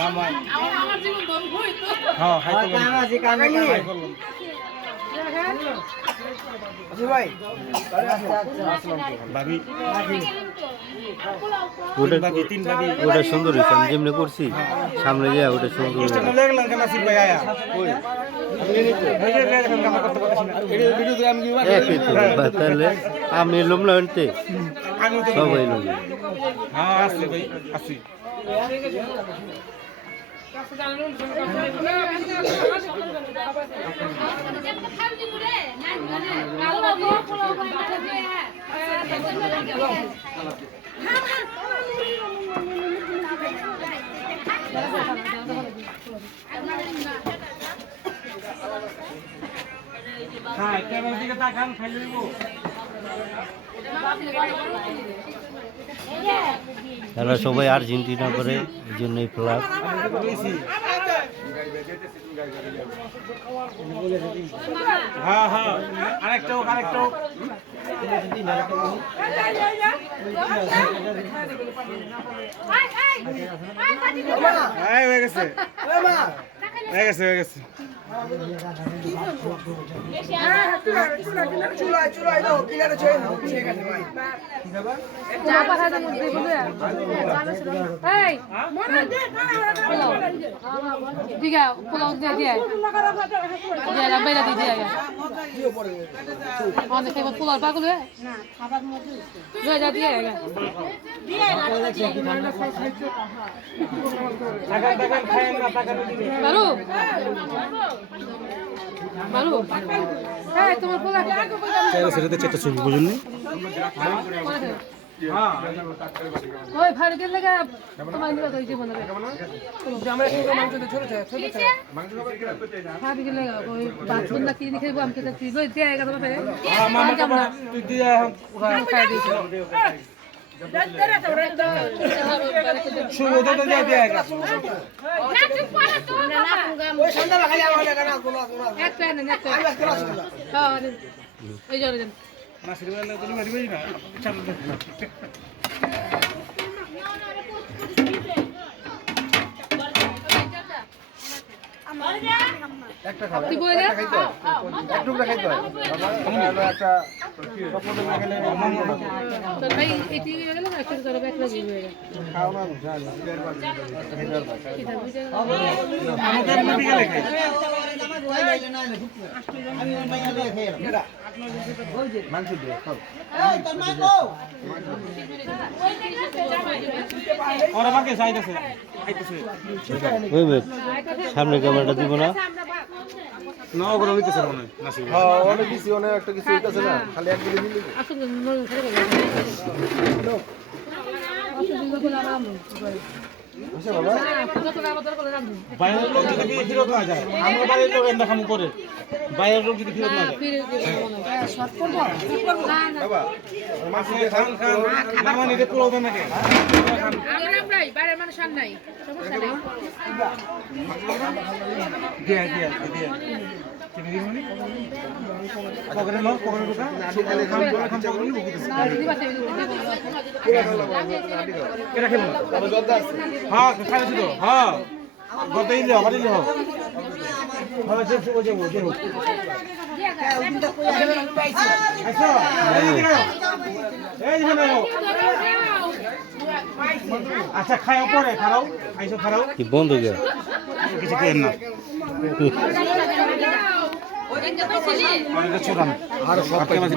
মামাই আমার জীবন বন্ধ হইতো। হ্যাঁ খাইতে কামাজি কামাজি খাই করলাম ভাই ভাবি ওটা ভাবি তিন ভাবি ওটা সুন্দর হয়েছে আমি যেমনি করছি সামনে যায় ওটা সুন্দর হয়েছে। স্টেশনে লাগলাম কেন আসিফ ভাই আয়া কই এই যে এখন কাম করতে পারতেছি না এই ভিডিওতে আমি কি একই তো তাহলে আমি এলাম না আনতে আমি তো সবাই এলাম হ্যাঁ আসছে ভাই আসছি হ্যাঁ ক্যামেরার দিকে তাকান খাইলে দিব এরা সবাই আর্জেন্টিনা করে এই জন্যই ফ্লাগ হ্যাঁ হ্যাঁ আরেকটা হয়ে গেছে হয়ে গেছে চুলাই দাও কিনারে ছয় ঠিক আছে ভাই চা পাখা দেন দেখুন এই দিগা পোলাও দিয়ে দিয়ে দিয়ে না বাইরে দিয়ে দিয়ে অনেক খাইব পোলাও পাগল না খাবার মধ্যে দিয়ে যা দিয়ে তাকান খায়েন না তাকান বারু বারু এই তোমার পোলা চাইলে সেটাতে চেষ্টা ছবি বুঝুন হ্যাঁ ওই ভাই গেল লাগা তোমার নিয়ে যাই জীবন রে আমরা কিন্তু মাংস দিয়ে ছোট ছোট ভাই গেল লাগা ওই বাথরুম না কিনে খাইবো আমি কেটে তুই দিয়ে গেল বাবা মামা বাবা তুই দিয়া খাই দিয়েছি শুভ তো দিয়া দিয়া গেছে ওই সন্ধ্যা খালি আমাদের কানা কোন এক প্যান এক আমি আজকে রাস করলাম হ্যাঁ এই জরে দেন না সিরিয়াল না তুমি মারিবই না চালু একটা খাও তুই বলে দে একটু খাইতে হয় বাবা একটা সপোর্টে না খেলে তোর ভাই এটি হয়ে গেল না একটু তোর ব্যাক লাগি হয়ে গেল খাও না জান কি থাকবে আমাদের মেডিকেলে খাই আমি মাইয়া দিয়ে খাই মাংস দিয়ে খাও ওর আমাকে চাইতেছে আইতেছে ওই মেয়ে সামনে ক্যামেরাটা দিব না না ওগুলো হইতেছে মনে হয় নাসিব হ্যাঁ অনেক কিছু অনেক একটা কিছু হইতাছে না খালি একদিকে দিলে আসলে নল করে গেল আসলে বলে আরাম বুঝছো বাবা কত আবার করে রাখবো বাইরের লোক যদি ফিরত না যায় আমরা বাইরের লোক এন্ড কাম করে বাইরের লোক যদি ফিরত না যায় ফিরে শর্ট করব না না বাবা মাছ দিয়ে খান খান নামা নিতে পুরো দেন নাকি আমরা নাই বাইরের মানুষ আর নাই সমস্যা নাই দিয়া দিয়া দিয়া কি দিই মানে পকেটে লো পকেটে ঢুকা খালি খান করে খান পকেটে ঢুকে দিছে না দিদি বাতে কেরা খেলো বাবা জলদা আছে হ্যাঁ খাইছি তো হ্যাঁ গতে ইলে হবে দিলে হবে হবে যে সুগো যে যে হোক আচ্ছা এই দিকে এই দিকে নাও আচ্ছা খাও পরে খাও আইসো খাও কি বন্ধ গেল কিছু কেন না অনেক ছোট আর সব